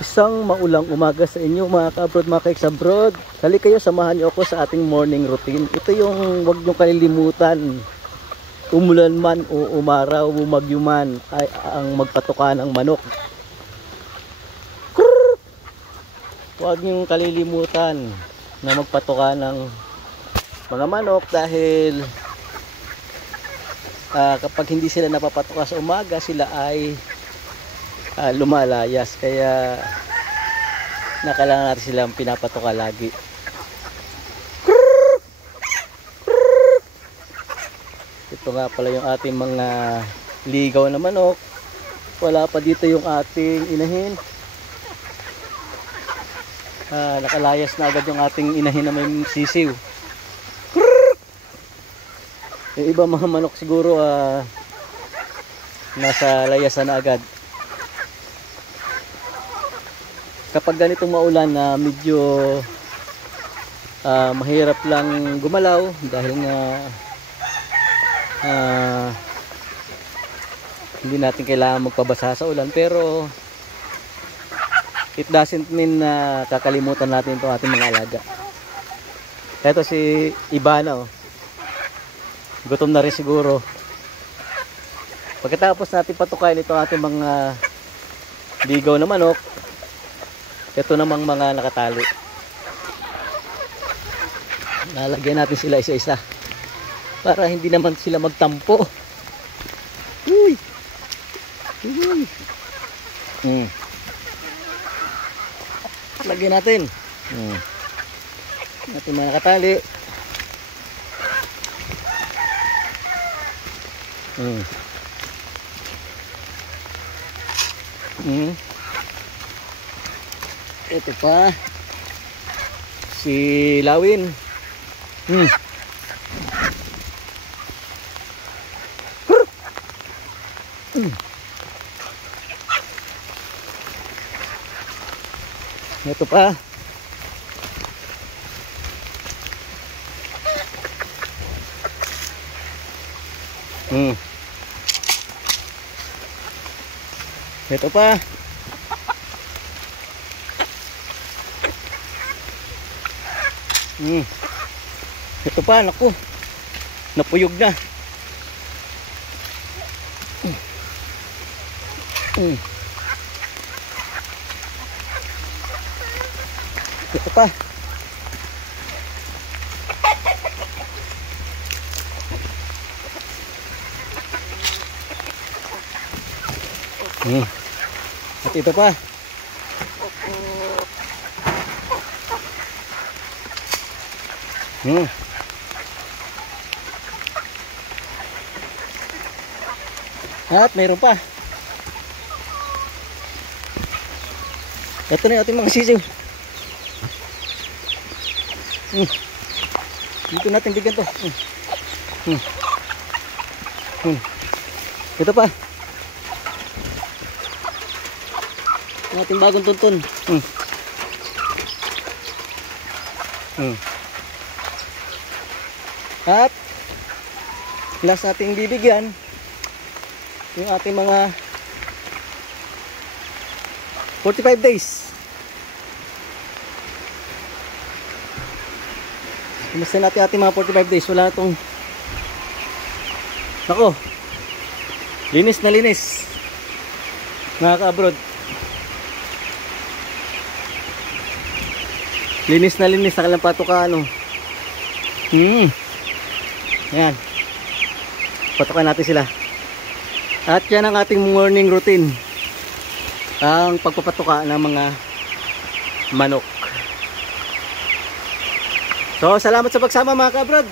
Isang maulang umaga sa inyo mga ka-abroad, mga ka-ex-abroad. Hali kayo, samahan niyo ako sa ating morning routine. Ito yung wag niyo kalilimutan. Umulan man o umaraw, bumagyo man, ay ang magpatuka ng manok. Huwag niyo kalilimutan na magpatuka ng mga manok dahil kapag hindi sila napapatuka sa umaga, sila ay lumalayas, kaya nakailangan natin silang pinapatuka lagi. Ito nga pala yung ating mga ligaw na manok. Wala pa dito yung ating inahin. Nakalayas na agad yung ating inahin na may sisiw. Yung iba mga manok siguro nasa layasan na agad. Kapag ganitong maulan na medyo mahirap lang gumalaw dahil nga hindi natin kailangan magpabasa sa ulan, pero it doesn't mean na kakalimutan natin itong ating mga alaga. Ito si Ibana, gutom na rin siguro. Pagkatapos natin patukain itong ating mga ligaw na manok, ito namang mga nakatali. Lalagyan natin sila isa-isa para hindi naman sila magtampo. Uy! Uy! Lagyan natin. Natin mga nakatali. Ito pa si Lawin. Ito pa ito pa ito pa, naku, napuyog na. Ito pa. At ito pa. At mayroon pa. Ito na yung ating mga sisiw. Dito natin bigyan to. Ito pa. Ang ating bagong tuntun. At last nating bibigyan yung ating mga 45 days. Kumusta natin ating mga 45 days? Wala na itong nako, linis na linis mga ka-abroad. Linis na linis na kailang patukaan. Yan, patukan natin sila. At yan ang ating morning routine, ang pagpapatuka ng mga manok. So salamat sa pagsama mga ka-abroad.